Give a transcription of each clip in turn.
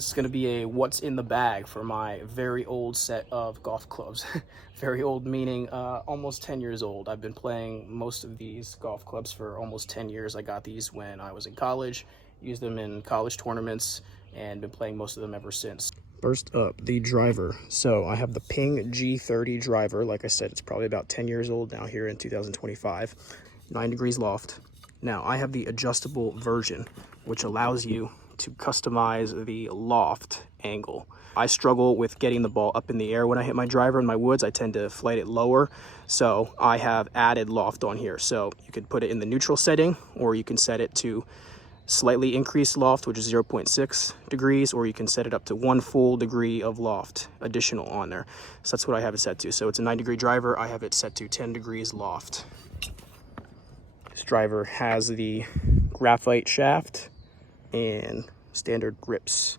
This is going to be a what's in the bag for my very old set of golf clubs. Very old meaning almost 10 years old. I've been playing most of these golf clubs for almost 10 years. I got these when I was in college, used them in college tournaments, and been playing most of them ever since. First up, the driver. So I have the Ping G30 driver. Like I said, it's probably about 10 years old now here in 2025. 9 degrees loft. Now I have the adjustable version, which allows you to customize the loft angle. I struggle with getting the ball up in the air when I hit my driver in my woods. I tend to flight it lower, so I have added loft on here. So you could put it in the neutral setting, or you can set it to slightly increased loft, which is 0.6 degrees, or you can set it up to 1 full degree of loft additional on there. So that's what I have it set to. So it's a 9-degree driver. I have it set to 10 degrees loft. This driver has the graphite shaft and standard grips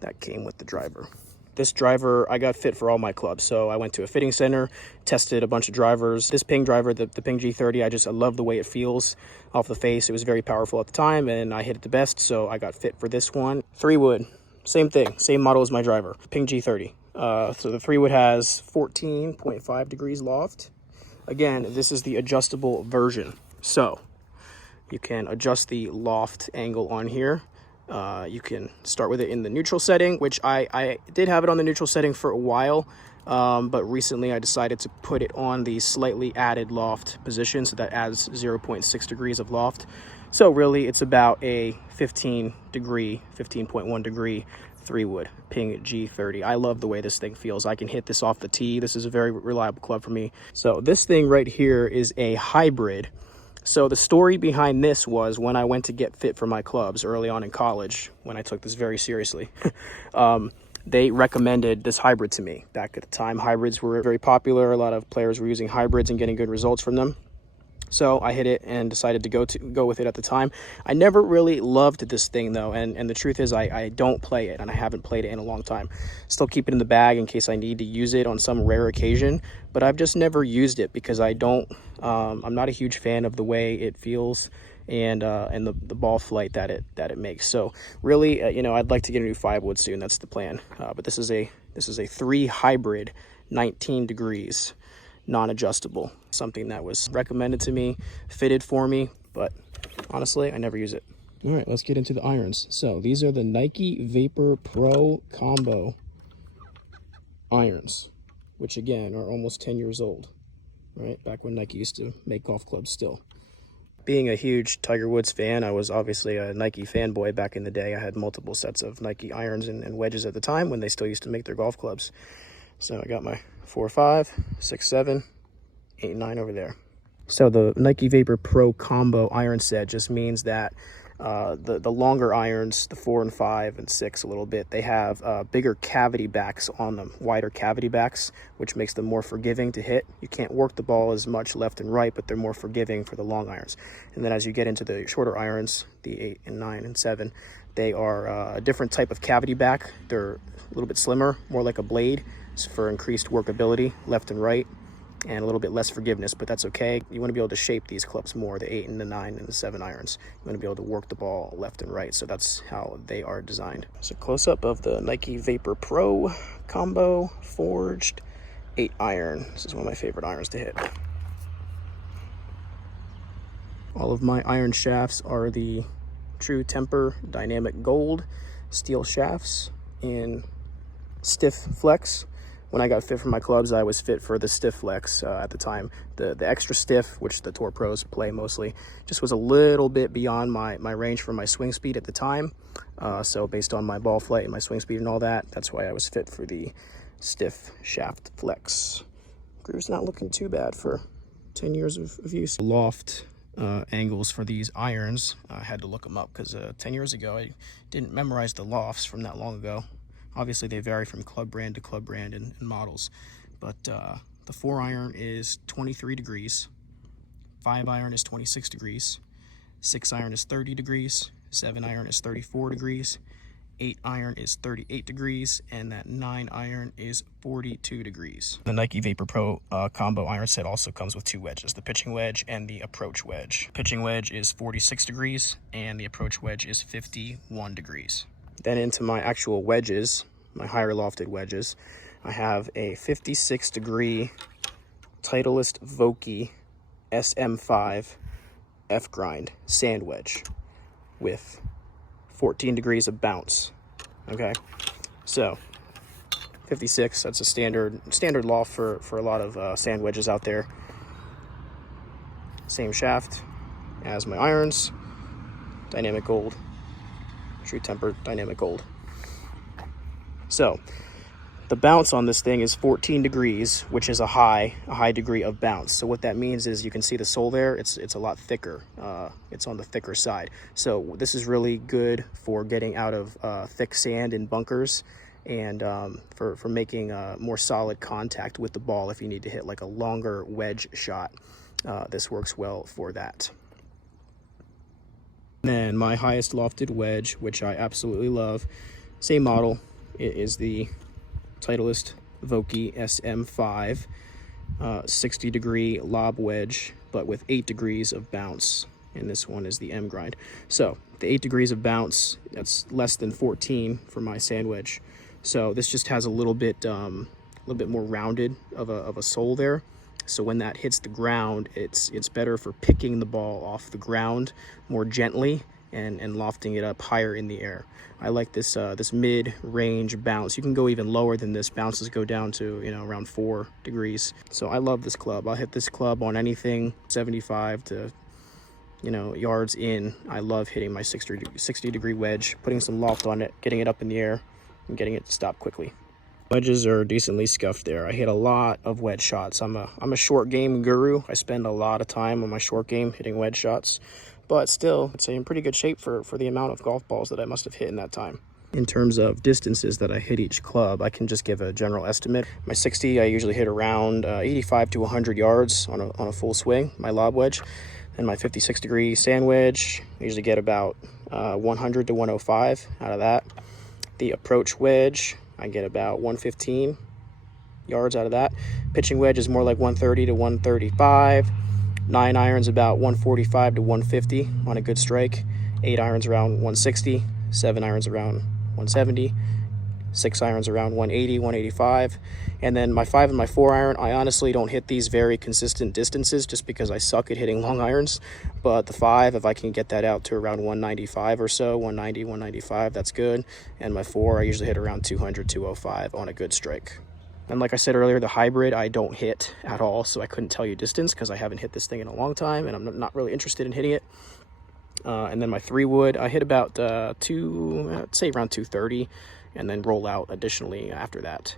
that came with the driver. This driver I got fit for all my clubs, so I went to a fitting center, tested a bunch of drivers. This Ping driver, the Ping G30, I love the way it feels off the face. It was very powerful at the time and I hit it the best, so I got fit for this one. 3-wood, same thing, same model as my driver, Ping G30. So the 3-wood has 14.5 degrees loft. Again, this is the adjustable version, so you can adjust the loft angle on here. You can start with it in the neutral setting, which I did have it on the neutral setting for a while, but recently I decided to put it on the slightly added loft position, so that adds 0.6 degrees of loft. So really it's about a 15.1 degree 3-wood Ping G30. I love the way this thing feels. I can hit this off the tee. This is a very reliable club for me. So this thing right here is a hybrid. So the story behind this was when I went to get fit for my clubs early on in college, when I took this very seriously, they recommended this hybrid to me. Back at the time, hybrids were very popular. A lot of players were using hybrids and getting good results from them. So I hit it and decided to go with it at the time. I never really loved this thing though, and the truth is I don't play it, and I haven't played it in a long time. Still keep it in the bag in case I need to use it on some rare occasion, but I've just never used it because I'm not a huge fan of the way it feels and the ball flight that it makes. So really, I'd like to get a new 5-wood soon. That's the plan. But this is a 3 hybrid, 19 degrees. Non-adjustable, something that was recommended to me, fitted for me, but honestly I never use it. All right, let's get into the irons. So these are the Nike Vapor Pro combo irons, which again are almost 10 years old, right? Back when Nike used to make golf clubs still. Being a huge Tiger Woods fan, I was obviously a Nike fanboy back in the day. I had multiple sets of Nike irons and wedges at the time when they still used to make their golf clubs. So I got my 4-5, 6-7, 8-9 over there. So the Nike Vapor Pro combo iron set just means that the longer irons, the 4 and 5 and 6 a little bit, they have bigger cavity backs on them, wider cavity backs, which makes them more forgiving to hit. You can't work the ball as much left and right, but they're more forgiving for the long irons. And then as you get into the shorter irons, the 8 and 9 and 7, they are a different type of cavity back. They're a little bit slimmer, more like a blade, for increased workability left and right, and a little bit less forgiveness, but that's okay. You want to be able to shape these clubs more, the 8 and the 9 and the 7 irons. You want to be able to work the ball left and right, so that's how they are designed. So close-up of the Nike Vapor Pro combo forged 8 iron. This is one of my favorite irons to hit. All of my iron shafts are the True Temper Dynamic Gold steel shafts in stiff flex. When I got fit for my clubs, I was fit for the stiff flex at the time. The extra stiff, which the Tour Pros play mostly, just was a little bit beyond my range for my swing speed at the time. So based on my ball flight and my swing speed and all that, that's why I was fit for the stiff shaft flex. Groove's not looking too bad for 10 years of use. Loft angles for these irons, I had to look them up because 10 years ago, I didn't memorize the lofts from that long ago. Obviously, they vary from club brand to club brand and models, but the 4-iron is 23 degrees, 5-iron is 26 degrees, 6-iron is 30 degrees, 7-iron is 34 degrees, 8-iron is 38 degrees, and that 9-iron is 42 degrees. The Nike Vapor Pro combo iron set also comes with 2 wedges, the pitching wedge and the approach wedge. Pitching wedge is 46 degrees, and the approach wedge is 51 degrees. Then into my actual wedges, my higher lofted wedges, I have a 56 degree Titleist Vokey SM5 F grind sand wedge with 14 degrees of bounce. Okay, so 56, that's a standard loft for a lot of sand wedges out there. Same shaft as my irons, dynamic gold, true tempered dynamic gold. So the bounce on this thing is 14 degrees, which is a high degree of bounce. So what that means is you can see the sole there, it's a lot thicker. It's on the thicker side. So this is really good for getting out of thick sand in bunkers, and for making more solid contact with the ball if you need to hit like a longer wedge shot. This works well for that. Then my highest lofted wedge, which I absolutely love, same model, it is the Titleist Vokey SM5 60 degree lob wedge, but with 8 degrees of bounce, and this one is the M grind. So the 8 degrees of bounce, that's less than 14 for my sand wedge. So this just has a little bit more rounded of a sole there. So when that hits the ground, it's better for picking the ball off the ground more gently and lofting it up higher in the air. I like this this mid-range bounce. You can go even lower than this. Bounces go down to, you know, around 4 degrees. So I love this club. I'll hit this club on anything 75 to, you know, yards in. I love hitting my 60 degree wedge, putting some loft on it, getting it up in the air, and getting it to stop quickly. Wedges are decently scuffed there. I hit a lot of wedge shots. I'm a short game guru. I spend a lot of time on my short game hitting wedge shots, but still, I'd say in pretty good shape for the amount of golf balls that I must have hit in that time. In terms of distances that I hit each club, I can just give a general estimate. My 60, I usually hit around 85 to 100 yards on a full swing, my lob wedge. And my 56 degree sand wedge, I usually get about 100 to 105 out of that. The approach wedge, I get about 115 yards out of that. Pitching wedge is more like 130 to 135. 9 irons about 145 to 150 on a good strike. 8 irons around 160. 7 irons around 170. 6 irons around 180, 185. And then my 5 and my 4 iron, I honestly don't hit these very consistent distances just because I suck at hitting long irons. But the 5, if I can get that out to around 195 or so, 190, 195, that's good. And my 4, I usually hit around 200, 205 on a good strike. And like I said earlier, the hybrid I don't hit at all, so I couldn't tell you distance because I haven't hit this thing in a long time and I'm not really interested in hitting it. And then my 3 wood, I hit about I'd say around 230, and then roll out additionally after that.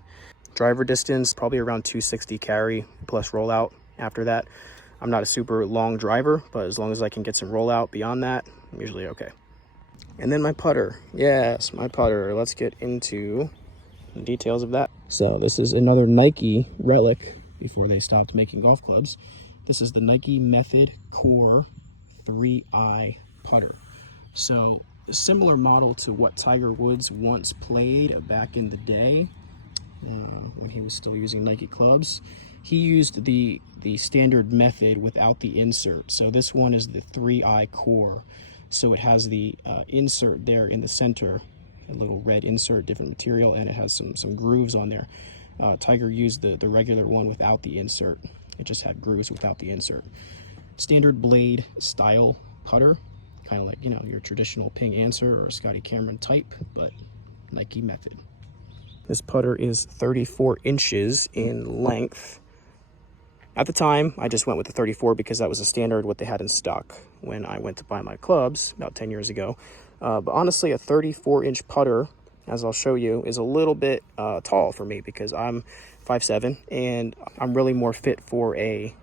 Driver distance, probably around 260 carry plus rollout after that. I'm not a super long driver, but as long as I can get some rollout beyond that, I'm usually okay. And then my putter. Yes, my putter. Let's get into the details of that. So this is another Nike relic before they stopped making golf clubs. This is the Nike Method Core 3i putter. So similar model to what Tiger Woods once played back in the day when he was still using Nike clubs. He used the standard method without the insert. So this one is the 3i Core. So it has the insert there in the center, a little red insert, different material, and it has some grooves on there. Tiger used the regular one without the insert. It just had grooves without the insert. Standard blade style putter, kind of like, you know, your traditional Ping Answer or Scotty Cameron type, but Nike method. This putter is 34 inches in length. At the time, I just went with the 34 because that was the standard what they had in stock when I went to buy my clubs about 10 years ago. But honestly, a 34-inch putter, as I'll show you, is a little bit tall for me because I'm 5'7", and I'm really more fit for a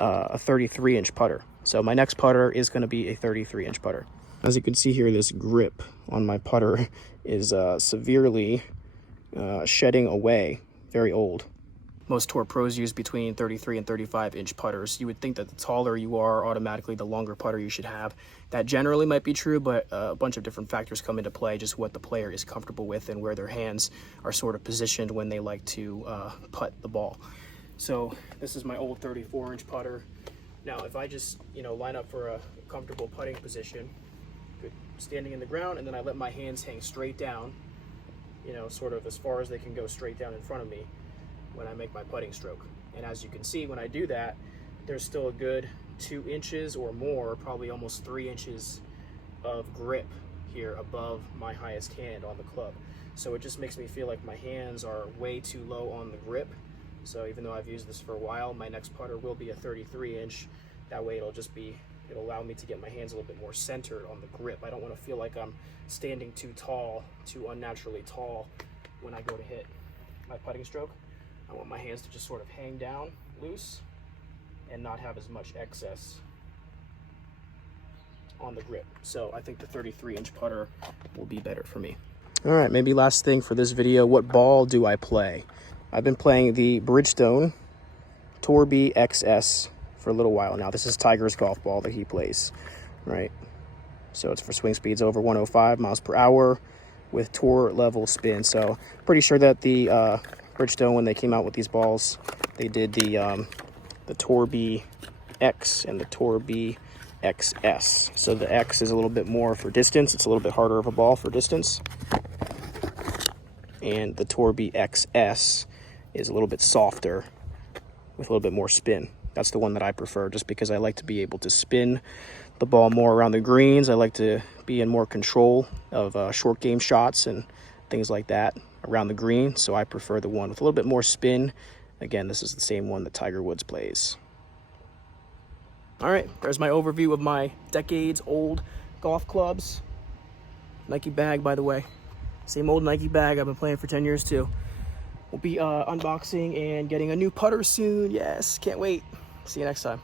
33-inch putter. So my next putter is going to be a 33-inch putter. As you can see here, this grip on my putter is severely shedding away, very old. Most tour pros use between 33 and 35-inch putters. You would think that the taller you are, automatically the longer putter you should have. That generally might be true, but a bunch of different factors come into play, just what the player is comfortable with and where their hands are sort of positioned when they like to putt the ball. So this is my old 34-inch putter. Now, if I just, line up for a comfortable putting position, good standing in the ground, and then I let my hands hang straight down, you know, sort of as far as they can go straight down in front of me when I make my putting stroke. And as you can see, when I do that, there's still a good 2 inches or more, probably almost 3 inches of grip here above my highest hand on the club. So it just makes me feel like my hands are way too low on the grip. So even though I've used this for a while, my next putter will be a 33 inch. That way it'll allow me to get my hands a little bit more centered on the grip. I don't want to feel like I'm standing too tall, too unnaturally tall when I go to hit my putting stroke. I want my hands to just sort of hang down loose and not have as much excess on the grip. So I think the 33 inch putter will be better for me. All right, maybe last thing for this video, what ball do I play? I've been playing the Bridgestone Torby XS for a little while now. This is Tiger's golf ball that he plays, right? So it's for swing speeds over 105 miles per hour with tour level spin. So pretty sure that the Bridgestone, when they came out with these balls, they did the Torby X and the Torby XS. So the X is a little bit more for distance. It's a little bit harder of a ball for distance. And the Torby XS is a little bit softer with a little bit more spin. That's the one that I prefer, just because I like to be able to spin the ball more around the greens. I like to be in more control of short game shots and things like that around the green. So I prefer the one with a little bit more spin. Again, this is the same one that Tiger Woods plays. All right, there's my overview of my decades-old golf clubs. Nike bag, by the way. Same old Nike bag I've been playing for 10 years too. We'll be unboxing and getting a new putter soon. Yes, can't wait. See you next time.